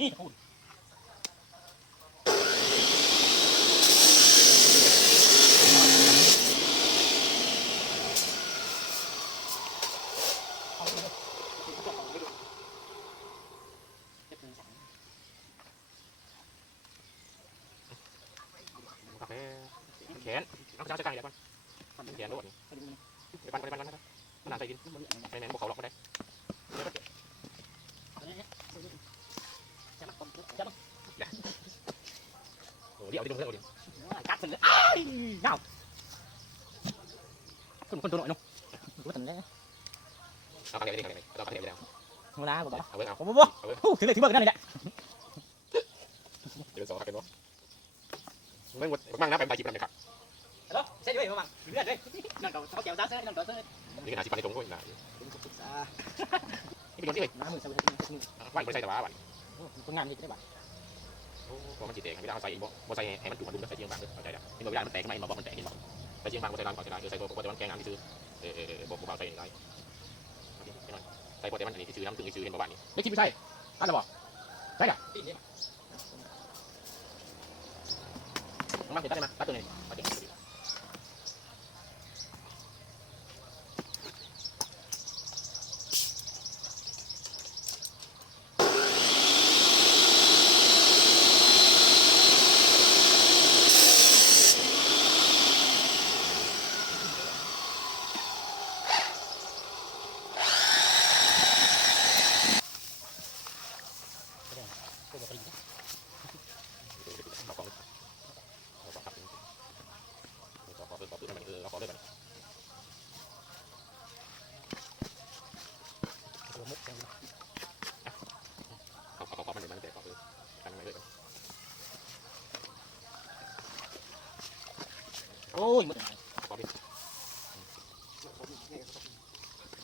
นี่พูดแขนเอาจะกลางอีกแล้วก่อนแขนรวดไปปั่นมันนานใส่กินไม่แน่นพวกเขาหรอกไม่ได้โอ้เดี๋ยวที่ลงเรื่องเดี๋ยวกัดถึงเลยเงาคนตัวหน่อยน้องรู้ถึงเลยเอากันเดี๋ยวเอากันเดี๋ยวเวลาบอกเอาเบิร์เอาถึงเลยถึงเบิร์นั่นนี่แหละเดี๋ยวสองกันเนาะไม่หมดมั่งนะไปจีบกันเลยครับฮัลโหลเซ็ตด้วยมั่งเลือดเลยนั่นเขาเกี่ยวซ่าเซ่นั่นตัวเซ่นี่ขนาดจีบกันในตรงก็อีกหน่อยนี่เป็นคนที่เลยน้ำมือใส่ไหวไม่ใส่แต่ว่าไหวคนงานนี่ได้ไหวโอ้พอมันจีเตะไม่ได้เอาใส่บ่ใส่ให้มันถูกมันดุมแล้วใส่เชียงบางเข้าใจแล้วนี่เวลามันแตกไม่มาบอกมันแตกเห็นบอกใส่เชียงบางบ่ใส่ร้านก่อนใส่ร้านใส่ตัวแต่มันแกงน้ำที่ซื้อบอกกูเบาใส่ไรใส่พอแต่มันอันนี้ที่ซื้อน้ำถึงที่ซื้อเห็นบอกบ้านนี้ไม่คิดไม่ใช่ตั้งระบอกใช่ไหมมาเห็นตั้งได้ไหมตั้งตัวนี้โอ้ยมันขอดิ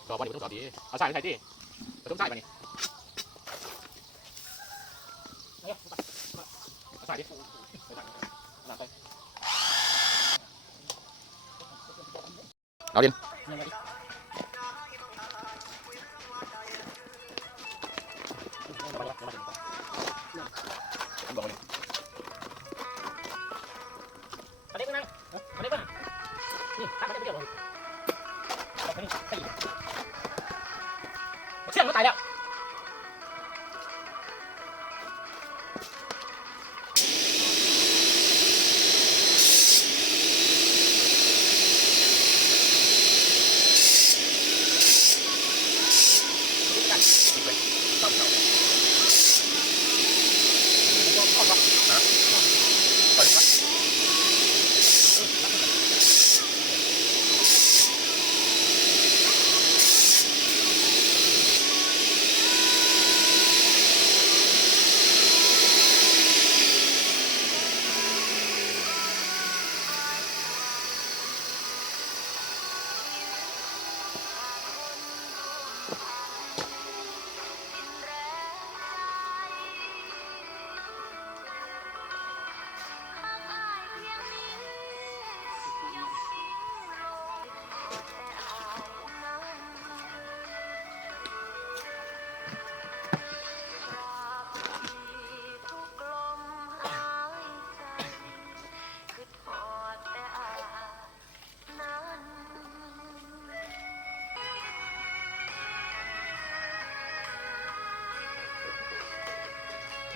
ต่อไปเดี๋ยวต้องต่อดีเอาใส่ใส่ดิต้องใส่ไปนี่เอาใส่ดิเอาดิเสี่ยงมันตายแล้ว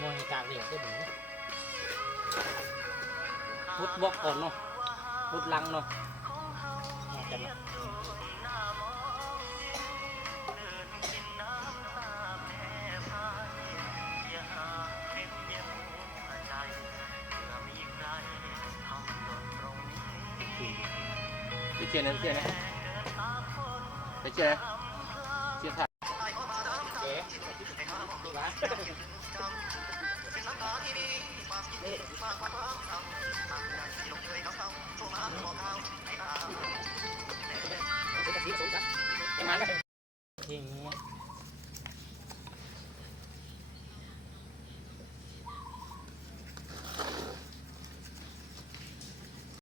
มวยกลางเรียกได้หนูพุทธบกก่อนเนาะพุทธลังเนาะกันเนาะไปเชียร์นะไปเชียร์นะไปเชียร์นะเชียร์ถ่ายเก๋ทีนี้